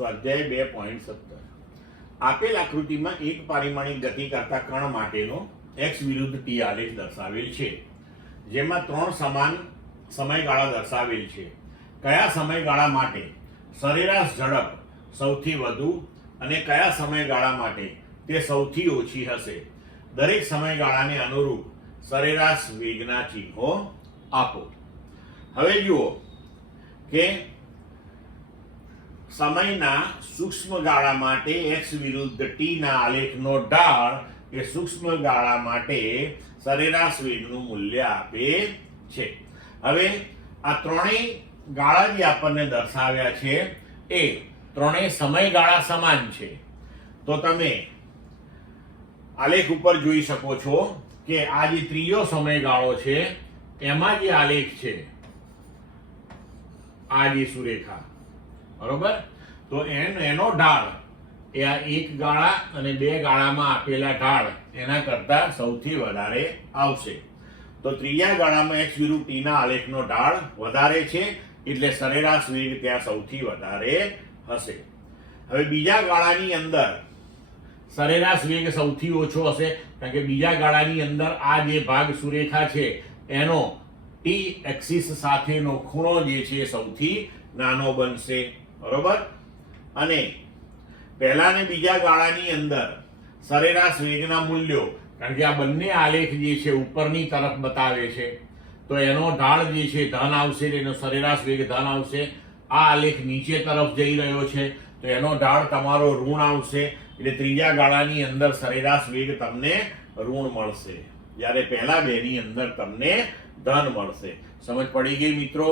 સ્વાધ્યાય 2.17 આપેલ આકૃતિમાં એક પરિમાણિક ગતિ કરતા કણ માટેનો x વિરુદ્ધ t આલેખ દર્શાવેલ છે, જેમાં 3 સમાન સમયગાળા દર્શાવેલ છે. કયા સમયગાળા માટે સરેરાશ ઝડપ સૌથી વધુ અને કયા સમયગાળા માટે તે સૌથી ઓછી હશે? દરેક સમયગાળાને અનુરૂપ સરેરાશ વેગના ચિહ્નો આપો. હવે જુઓ કે સમયના સૂક્ષ્મ ગાળા માટે x વિરુદ્ધ t ના આલેખનો ઢાળ એ સૂક્ષ્મ ગાળા માટે સરેરાશ વેગનું મૂલ્ય આપે છે. હવે આ ત્રણેય ગાળા જે આપણને દર્શાવ્યા છે એ ત્રણેય સમયગાળા સમાન છે. તો તમે આલેખ ઉપર જોઈ શકો છો કે આ જે ત્રીજો સમયગાળો છે એમાં જે આલેખ છે આ જે સુરેખા, બરોબર, તો એનો ઢાળ એ આ એક ગાળા અને બે ગાળામાં આપેલા ઢાળ એના કરતા સૌથી વધારે આવશે. તો ત્રીજા ગાળામાં x વિરુદ્ધ t ના આલેખનો ઢાળ વધારે છે એટલે સરેરાશ વેગ ત્યાં સૌથી વધારે હશે. હવે બીજા ગાળાની અંદર સરેરાશ વેગ સૌથી ઓછો હશે, કારણ કે બીજા ગાળાની અંદર આ જે ભાગ સુરેખા છે એનો t એક્સિસ સાથેનો ખૂણો જે છે સૌથી નાનો બનશે, બરોબર. અને પહેલા ને બીજા ગાળાની અંદર સરેરાશ વેગના મૂલ્યો, કારણ કે આ બંને આલેખ જે છે ઉપરની તરફ બતાવે છે, તો એનો ઢાળ જે છે ધન આવશે, એનો સરેરાશ વેગ ધન આવશે. આ આલેખ નીચે તરફ જઈ રહ્યો છે તો એનો ઢાળ તમારો ઋણ આવશે, એટલે ત્રીજા ગાળાની અંદર સરેરાશ વેગ તમને ઋણ મળશે, જ્યારે પહેલા બેની અંદર તમને ધન મળશે. સમજ પડી ગઈ મિત્રો?